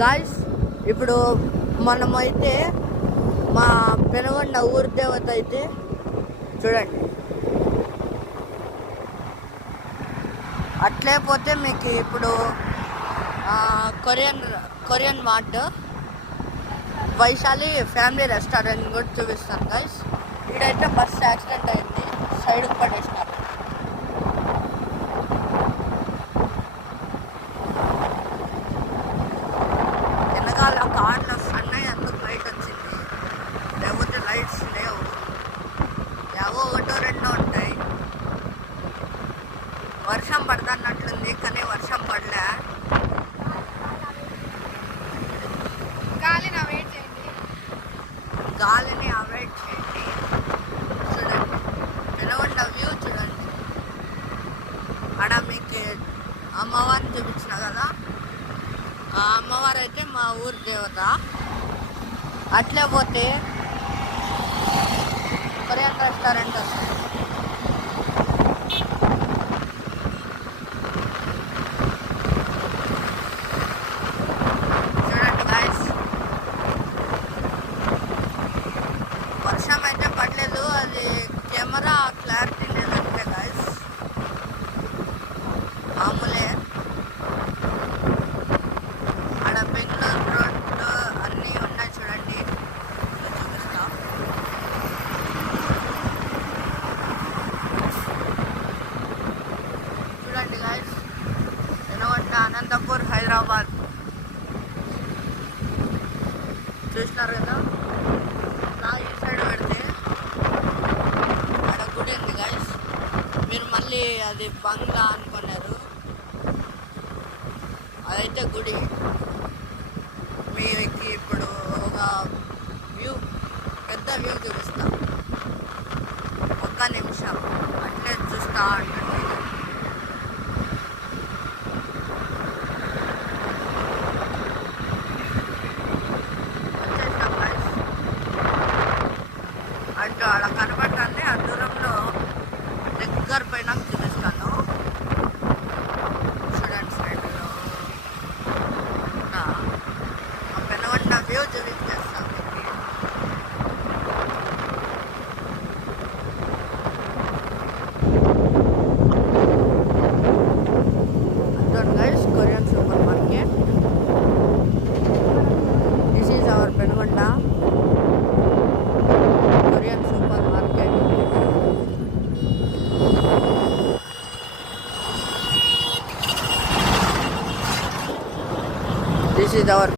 Guys, ఇప్పుడు మనమైతే మా పెనుగొండ ఊరి దేవత అయితే చూడండి. అట్లే పోతే మీకు ఇప్పుడు Korean mart, Vaishali family restaurant కూడా చూపిస్తాను గైస్. ఇక్కడైతే బస్ యాక్సిడెంట్ అయింది, సైడ్కి పడేసినారు. వెనకాల కార్లు వస్తున్నాయి, అందుకు లైట్ వచ్చింది, లేకపోతే లైట్స్ లేవు. ఏవో ఒకటో రెండో ఉంటాయి. వర్షం పడుతున్నట్లుంది కానీ వర్షం పడలే. గాలిని అవాయిడ్ చేయండి. చూడండి, పెనుగొండ వ్యూ చూడండి. ఆడ మీకు అమ్మవారిని చూపించిన కదా, ఆ అమ్మవారు అయితే మా ఊరి దేవత. అట్లే పోతే కొరియన్ రెస్టారెంట్ వస్తుంది. చూడండి గాయస్, వర్షం అయితే పడలేదు, అది కెమెరా క్లారిటీ లేదంటే గాయస్, మామూలే. ఆడ బెంగళూరు రోడ్డు అన్నీ ఉన్నాయి చూడండి, చూపిస్తా. చూడండి గాయస్, పెనుగొండ అనంతపూర్ హైదరాబాద్ చూసినారు కదా. ఈ సైడ్ పెడితే ఆడ గుడి ఉంది గాయస్. మీరు మళ్ళీ అది బంగ్లా అనుకున్నారు, అదైతే గుడి. మీకు ఇప్పుడు ఒక వ్యూ, పెద్ద వ్యూ చూపిస్తా. ఒక్క నిమిషం అట్లే చూస్తా ఉంటుంది. వచ్చేసాం గైస్. అటు ఆడ కనబడుతుంది, ఆ దూరంలో దగ్గర పైన చూపిస్తాను. చూడండి, సైడ్లో పెనుగొండ వ్యూ చూపించేస్తాను. అదొండి guys, Korean supermarket. This is our Penugonda Korean supermarket. This is hour